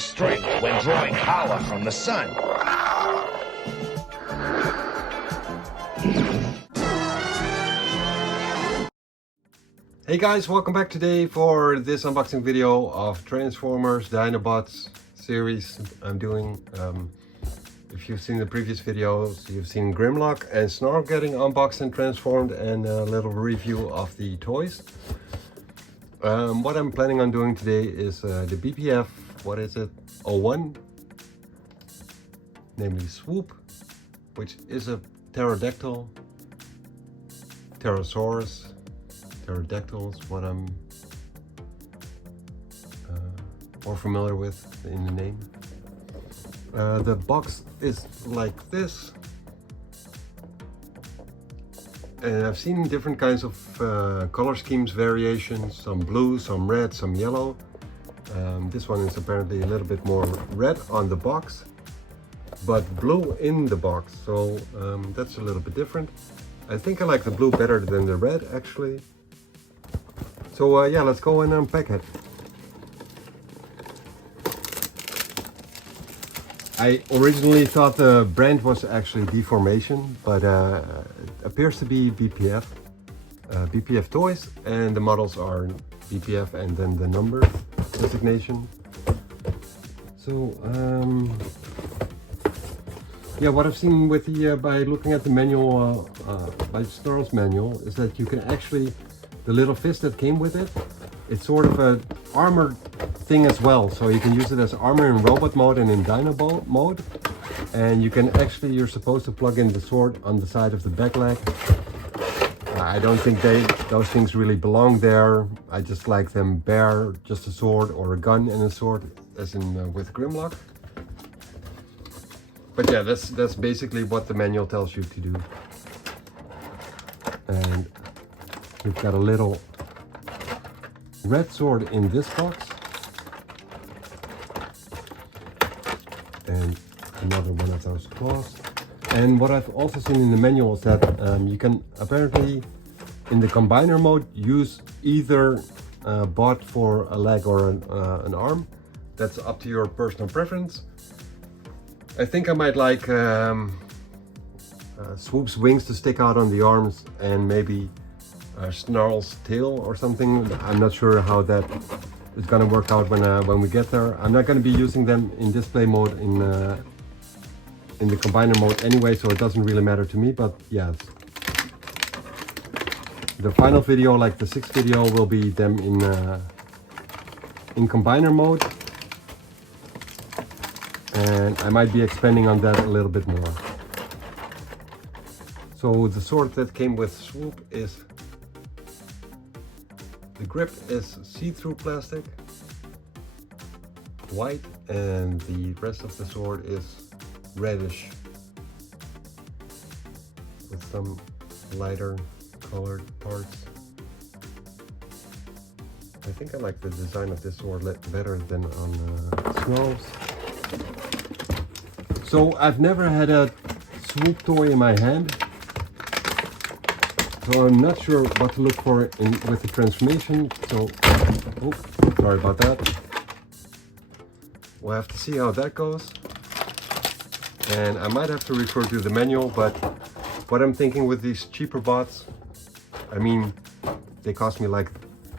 lose strength when drawing power from the sun. Hey guys, welcome back today for this unboxing video of Transformers DINOBOTS series I'm doing. If you've seen the previous videos, you've seen Grimlock and Snarl getting unboxed and transformed, and a little review of the toys. What I'm planning on doing today is the BPF, what is it, 01, namely SWOOP, which is a pterodactyl, pterosaurus. Pterodactyl is what I'm more familiar with in the name. The box is like this, and I've seen different kinds of color schemes, variations, some blue, some red, some yellow. This one is apparently a little bit more red on the box, but blue in the box, so that's a little bit different. I think I like the blue better than the red, actually. So yeah, let's go and unpack it. I originally thought the brand was actually Deformation, but it appears to be BPF. BPF toys, and the models are BPF and then the number designation. So yeah, what I've seen with the by looking at the manual, by Snarl's manual, is that you can actually, the little fist that came with it, it's sort of a armored thing as well, so you can use it as armor in robot mode and in Dinobot mode. And you can actually, you're supposed to plug in the sword on the side of the back leg. I don't think those things really belong there. I just like them bare, just a sword or a gun and a sword, as in with Grimlock. But yeah, that's basically what the manual tells you to do. And we've got a little red sword in this box, and another one of those claws. And what I've also seen in the manual is that you can apparently, in the combiner mode, use either bot for a leg or an arm. That's up to your personal preference. I think I might like Swoop's wings to stick out on the arms, and maybe Snarl's tail or something. I'm not sure how that is going to work out when we get there. I'm not going to be using them in display mode in the combiner mode anyway, so it doesn't really matter to me. But yes, the final video, like the 6th video, will be them in combiner mode, and I might be expanding on that a little bit more. So the sword that came with SWOOP is, the grip is see-through plastic, white, and the rest of the sword is reddish with some lighter colored parts. I think I like the design of this sword better than on Snarl's. So I've never had a SWOOP toy in my hand, so I'm not sure what to look for with the transformation. So, oh, sorry about that. We'll have to see how that goes. And I might have to refer to the manual, but what I'm thinking with these cheaper bots, I mean, they cost me like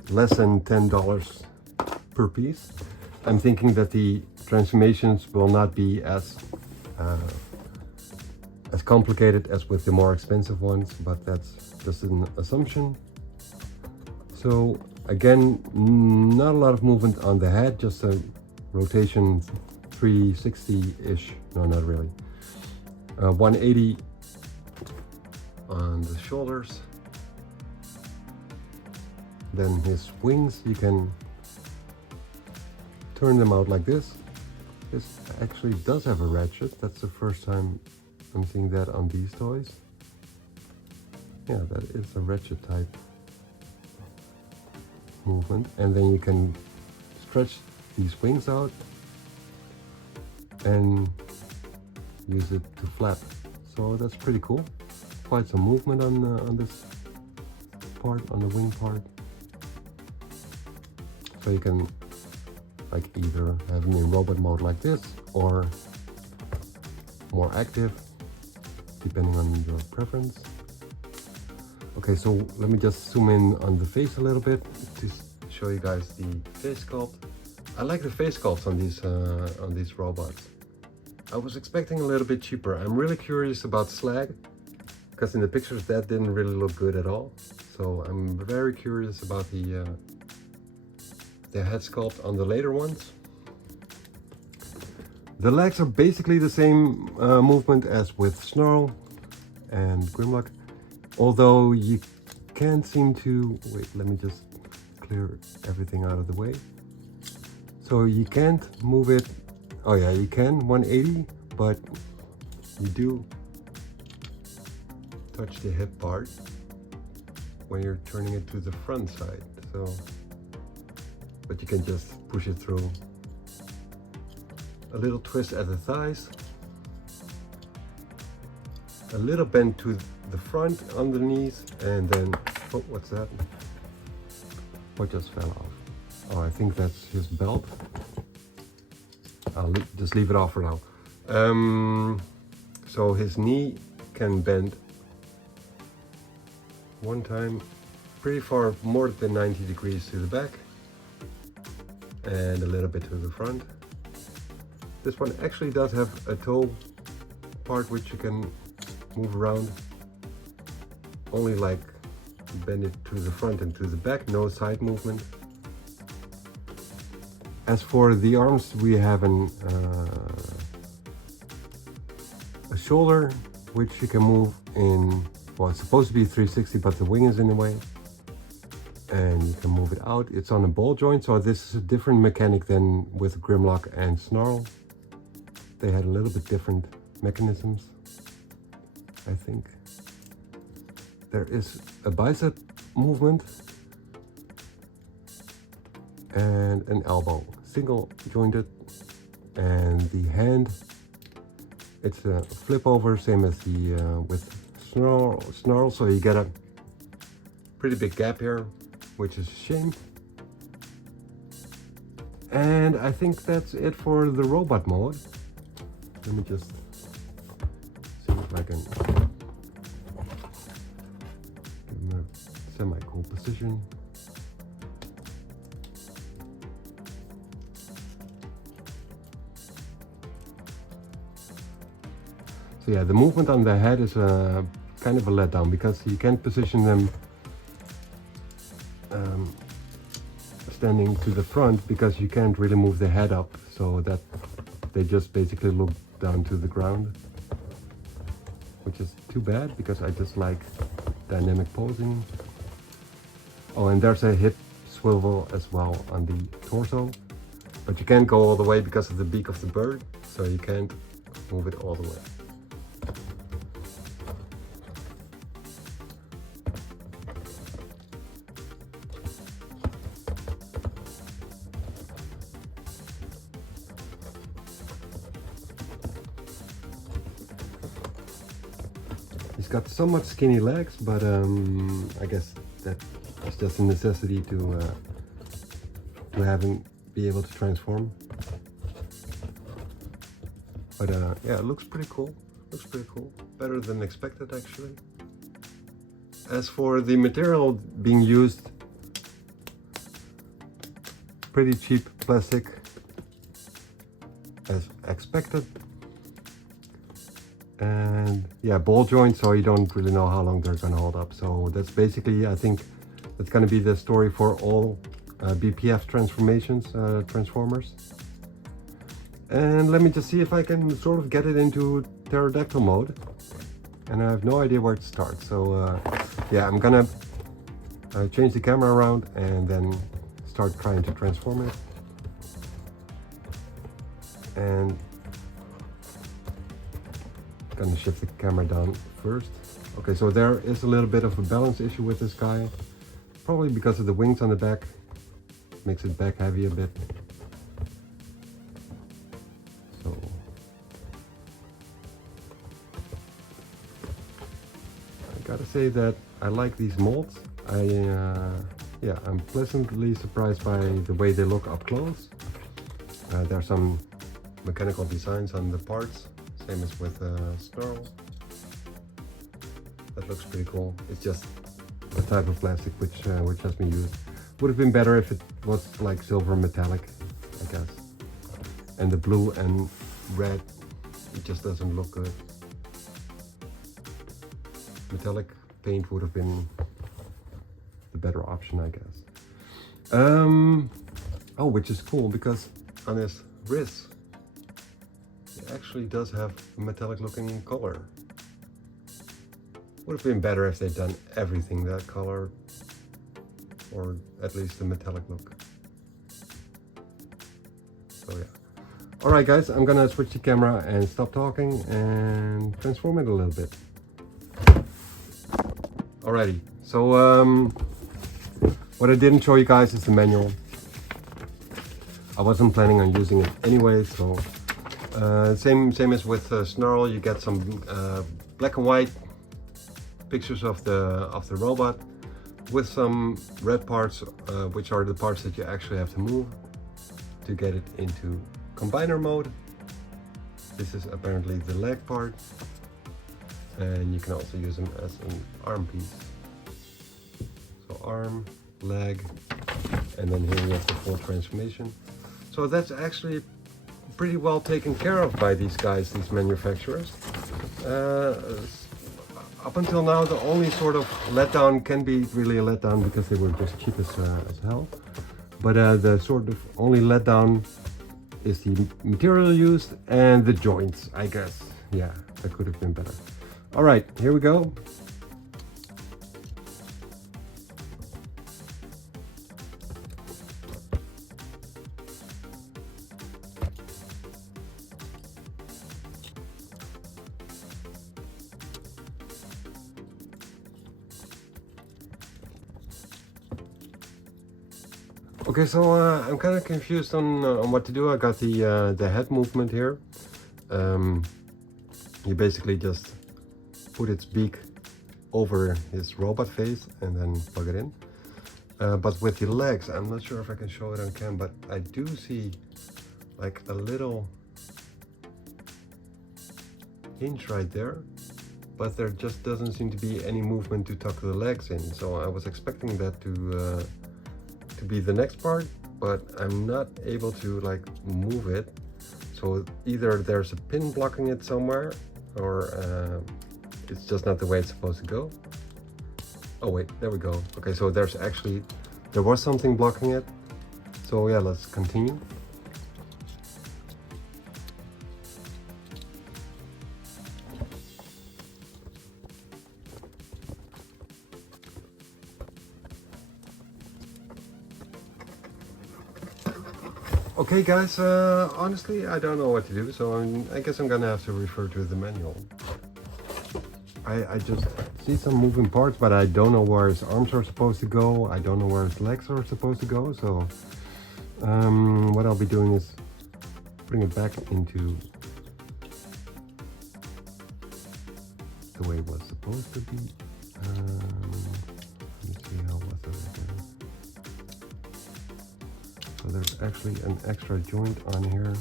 less than $10 per piece. I'm thinking that the transformations will not be as complicated as with the more expensive ones, but that's just an assumption. So again, not a lot of movement on the head, just a rotation 360-ish, no, not really. 180 on the shoulders. Then his wings, you can turn them out like this. This actually does have a ratchet. That's the first time I'm seeing that on these toys. Yeah, that is a ratchet type movement. And then you can stretch these wings out and use it to flap. So that's pretty cool. Quite some movement on this part, on the wing part. So you can like either having in robot mode like this or more active, depending on your preference. Okay, so let me just zoom in on the face a little bit to show you guys the face sculpt. I like the face sculpts on these robots. I was expecting a little bit cheaper. I'm really curious about slag, because in the pictures that didn't really look good at all. So I'm very curious about the head sculpt on the later ones. The legs are basically the same movement as with Snarl and Grimlock, although you can't seem to, wait, let me just clear everything out of the way. So you can't move it, oh yeah, you can 180, but you do touch the hip part when you're turning it to the front side. So, but you can just push it through. A little twist at the thighs, a little bend to the front on the knees, and then, oh, what's that? What just fell off? Oh, I think that's his belt. I'll just leave it off for now. So his knee can bend one time pretty far, more than 90 degrees to the back, and a little bit to the front. This one actually does have a toe part which you can move around, only like bend it to the front and to the back, no side movement. As for the arms, we have a shoulder which you can move in, well, it's supposed to be 360, but the wing is in the way, and you can move it out. It's on a ball joint, so this is a different mechanic than with Grimlock and Snarl. They had a little bit different mechanisms, I think. There is a bicep movement and an elbow, single jointed, and the hand, it's a flip over, same as the with Snarl, so you get a pretty big gap here, which is a shame. And I think that's it for the robot mode. Let me just see if I can give him a semi-cool position. So yeah, the movement on the head is kind of a letdown, because you can't position them standing to the front, because you can't really move the head up, so that they just basically look down to the ground, which is too bad, because I just like dynamic posing. Oh, and there's a hip swivel as well on the torso, but you can't go all the way because of the beak of the bird, so you can't move it all the way. He's got somewhat skinny legs, but I guess that is just a necessity to be able to transform. But yeah, it looks pretty cool. Looks pretty cool. Better than expected, actually. As for the material being used, pretty cheap plastic, as expected. And yeah, ball joints, so you don't really know how long they're gonna hold up. So that's basically, I think that's gonna be the story for all BPF transformers. And let me just see if I can sort of get it into pterodactyl mode. And I have no idea where to start. So yeah, I'm gonna change the camera around and then start trying to transform it. And gonna shift the camera down first. Okay, so there is a little bit of a balance issue with this guy, probably because of the wings on the back. Makes it back heavy a bit. So I gotta say that I like these molds. Yeah, I'm pleasantly surprised by the way they look up close. There are some mechanical designs on the parts, same as with Snarl. That looks pretty cool. It's just the type of plastic which has been used. Would have been better if it was like silver metallic, I guess. And the blue and red, it just doesn't look good. Metallic paint would have been the better option, I guess. Oh, which is cool because on his wrist, it actually does have a metallic looking color. Would have been better if they'd done everything that color, or at least the metallic look. So yeah. Alright guys, I'm gonna switch the camera and stop talking and transform it a little bit. Alrighty, so what I didn't show you guys is the manual. I wasn't planning on using it anyway, so same as with Snarl, you get some black and white pictures of the robot with some red parts, which are the parts that you actually have to move to get it into combiner mode. This is apparently the leg part, and you can also use them as an arm piece. So arm, leg, and then here you have the full transformation. So that's actually pretty well taken care of by these guys, these manufacturers. Up until now, the only sort of letdown can be really a letdown because they were just cheap as hell. But the sort of only letdown is the material used and the joints, I guess. Yeah, that could have been better. All right, here we go. Okay, so I'm kind of confused on what to do. I got the head movement here. You basically just put its beak over his robot face and then plug it in. But with the legs, I'm not sure if I can show it on cam, but I do see like a little hinge right there. But there just doesn't seem to be any movement to tuck the legs in. So I was expecting that to be the next part, but I'm not able to like move it. So either there's a pin blocking it somewhere, or it's just not the way it's supposed to go. Oh wait, there we go. Okay, so there was something blocking it. So yeah, let's continue. Okay guys, honestly I don't know what to do, so I guess I'm gonna have to refer to the manual. I just see some moving parts, but I don't know where his arms are supposed to go. I don't know where his legs are supposed to go, so what I'll be doing is bring it back into the way it was supposed to be. Let me see, how was it again? So there's actually an extra joint on here,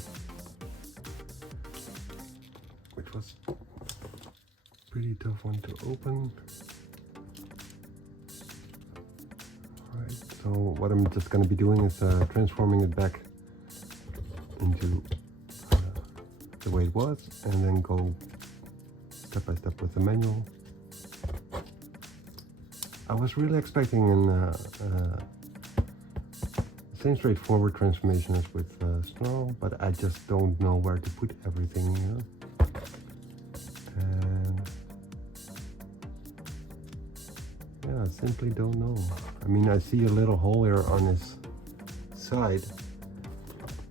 which was a pretty tough one to open. Alright, so what I'm just going to be doing is transforming it back into the way it was, and then go step by step with the manual. I was really expecting same straightforward transformation as with Snarl, but I just don't know where to put everything here. And yeah, I simply don't know. I mean, I see a little hole here on his side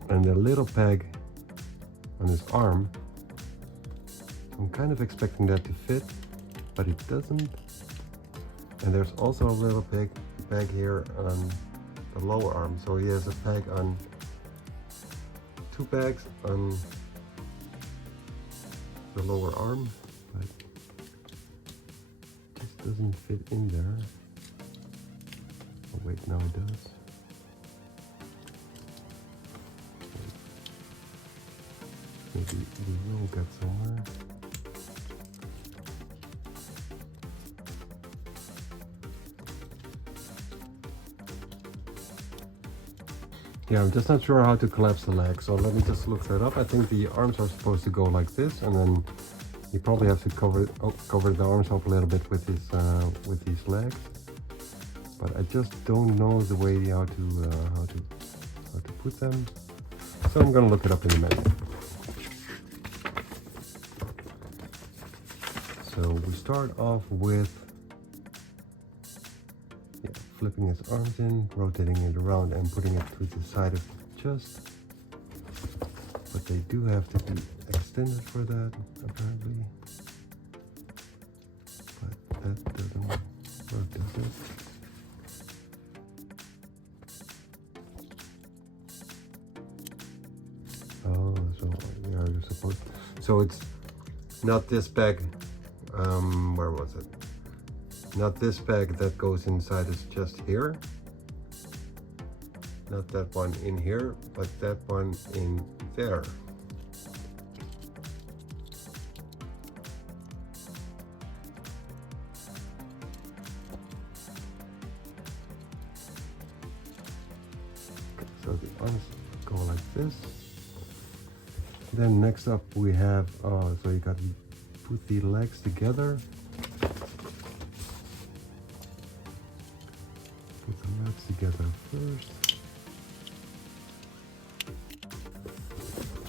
and a little peg on his arm. I'm kind of expecting that to fit, but it doesn't. And there's also a little peg here on the lower arm, so he has a peg on, 2 pegs on the lower arm, but it just doesn't fit in there. Oh wait, now it does. we will get somewhere. Yeah, I'm just not sure how to collapse the leg, so let me just look that up. I think the arms are supposed to go like this, and then you probably have to cover the arms up a little bit with these legs. But I just don't know the way how to put them, so I'm gonna look it up in a minute. So we start off with flipping his arms in, rotating it around and putting it to the side of the chest. But they do have to be extended for that, apparently. But that doesn't work, does it? Oh, so yeah, you're supposed. So it's not this bag. Where was it? Not this bag that goes inside his chest here. Not that one in here, but that one in there. Okay, so the arms go like this. Then next up we have, so you got to put the legs together. Put the legs together first.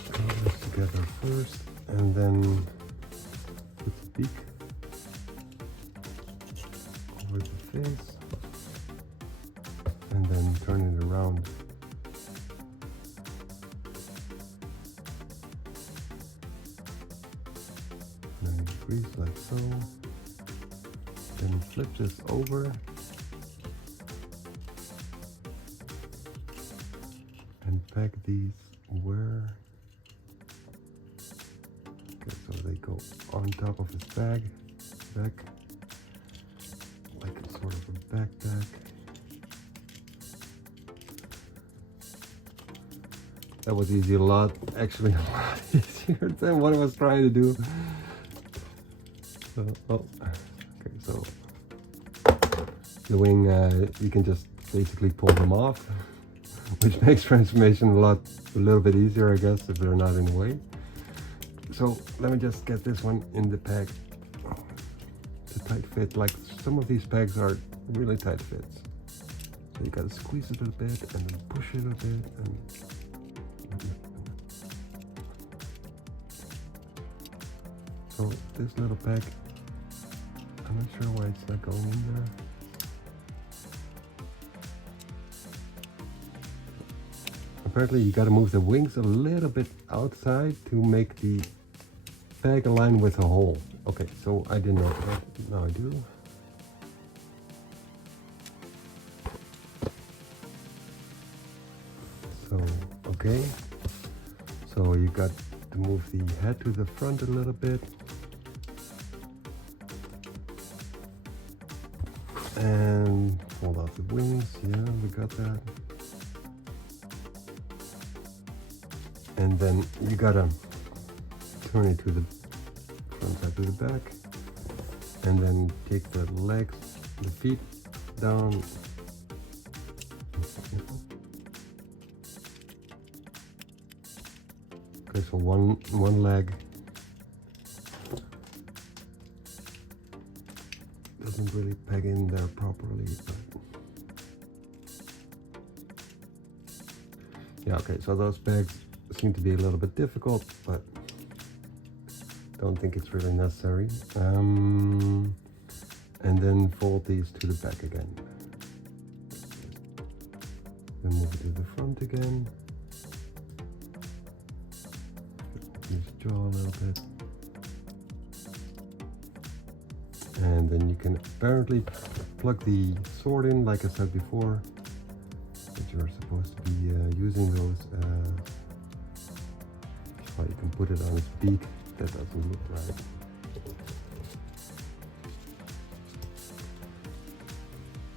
Put the legs together first, and then put the beak over the face, and then turn it around. 90 degrees like so. Then flip this over and peg these where. Okay, so they go on top of his back, like a sort of a backpack. That was easy, actually a lot easier than what I was trying to do. So, okay, so the wing, you can just basically pull them off, which makes transformation a little bit easier, I guess, if they're not in the way. So let me just get this one in the pack. It's a tight fit. Like some of these pegs are really tight fits. So you gotta squeeze it a bit and then push it a bit and so this little peg, I'm not sure why it's not going in there. Apparently you gotta move the wings a little bit outside to make the peg align with the hole. Okay, so I didn't know that. Now I do. So, okay. So you got to move the head to the front a little bit. And fold out the wings, yeah, we got that. And then you gotta turn it to the front side to the back. And then take the legs, the feet down. Okay, so one leg doesn't really peg in there properly, but yeah, okay, so those pegs seem to be a little bit difficult, but don't think it's really necessary. And then fold these to the back again. Then move it to the front again. His jaw a little bit. And then you can apparently plug the sword in, like I said before, that you're supposed to be using those. Well, you can put it on his beak. That doesn't look right.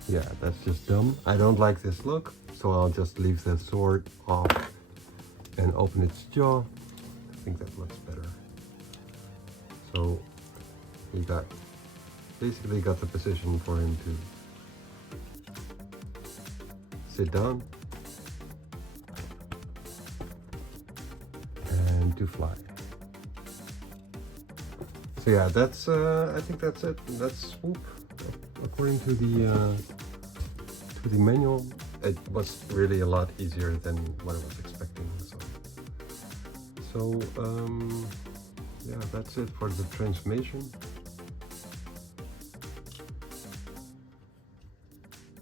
Yeah, that's just dumb. I don't like this look, so I'll just leave the sword off and open its jaw. think that looks better. So you got basically got the position for him to sit down and to fly. So yeah, that's I think that's it. That's Swoop according to the manual. It was really a lot easier than what I was expecting. So yeah, that's it for the transformation.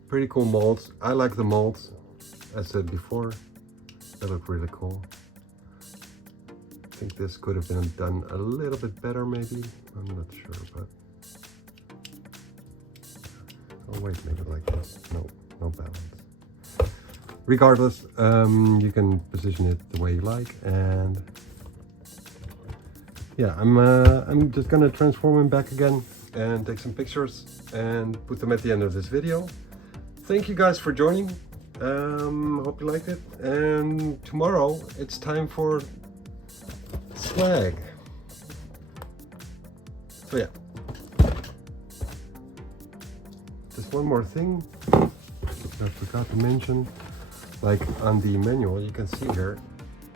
Pretty cool molds. I like the molds. As I said before, they look really cool. I think this could have been done a little bit better maybe. I'm not sure, but oh wait, make it like this. No balance. Regardless, you can position it the way you like, and yeah, I'm just gonna transform him back again and take some pictures and put them at the end of this video. Thank you guys for joining. Hope you liked it. And tomorrow it's time for swag. So yeah, just one more thing I forgot to mention. Like on the manual, you can see here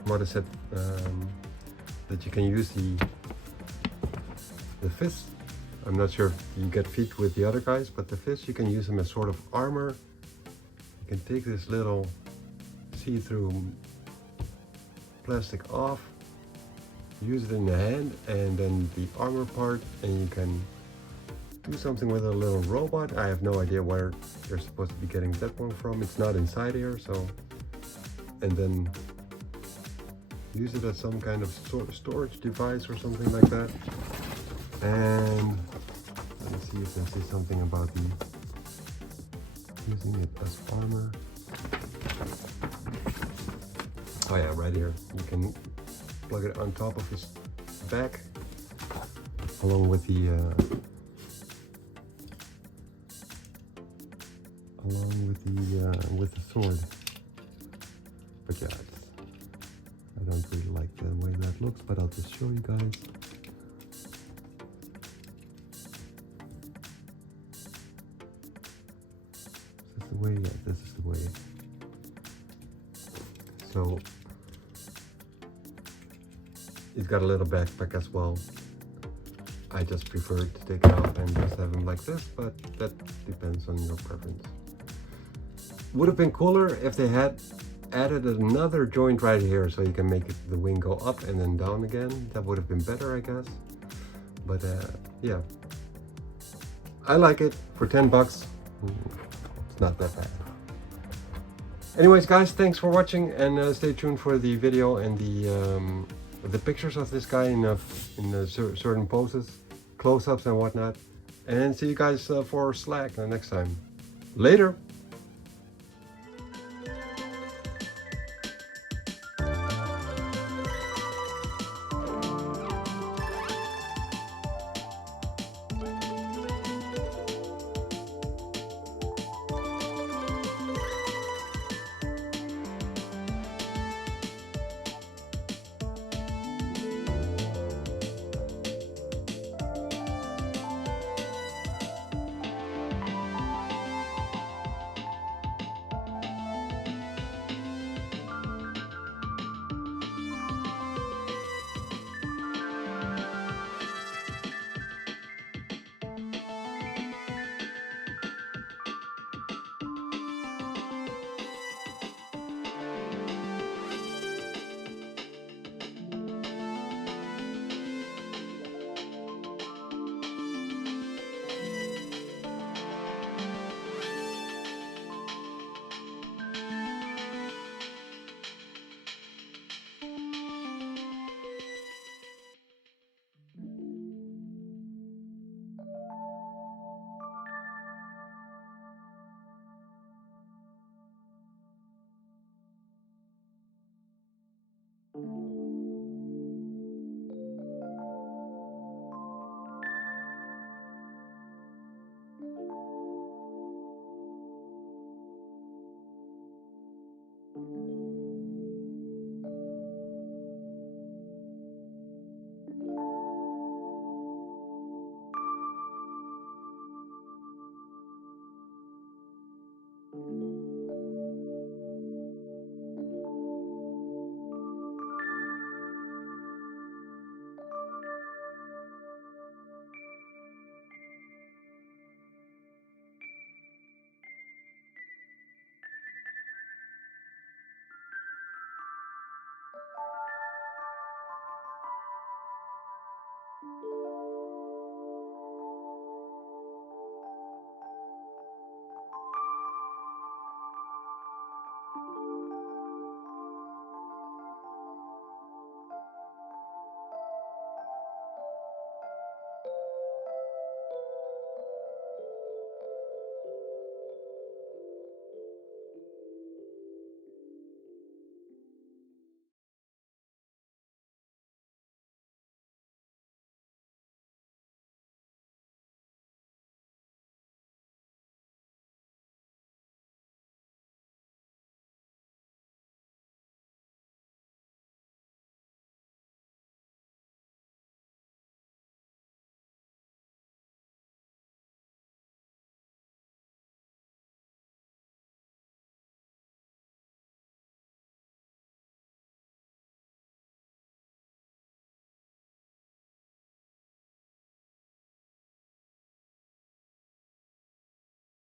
what I said, that you can use the fist. I'm not sure if you get feet with the other guys, but the fist, you can use them as sort of armor. You can take this little see-through plastic off, use it in the hand, and then the armor part, and you can do something with a little robot. I have no idea where you're supposed to be getting that one from. It's not inside here, so, and then use it as some kind of storage device or something like that. And let me see if I see something about the using it as armor. Oh yeah, right here. You can plug it on top of his back, along with the with the sword. But yeah, I don't really like the way that looks, but I'll just show you guys. This is the way, yeah, this is the way. So he's got a little backpack as well. I just prefer to take it off and just have him like this, but that depends on your preference. Would have been cooler if they had added another joint right here, so you can make the wing go up and then down again. That would have been better, I guess. But yeah, I like it for 10 bucks. It's not that bad. Anyways, guys, thanks for watching, and stay tuned for the video and the pictures of this guy in certain poses, close-ups and whatnot. And see you guys for Slack next time. Later.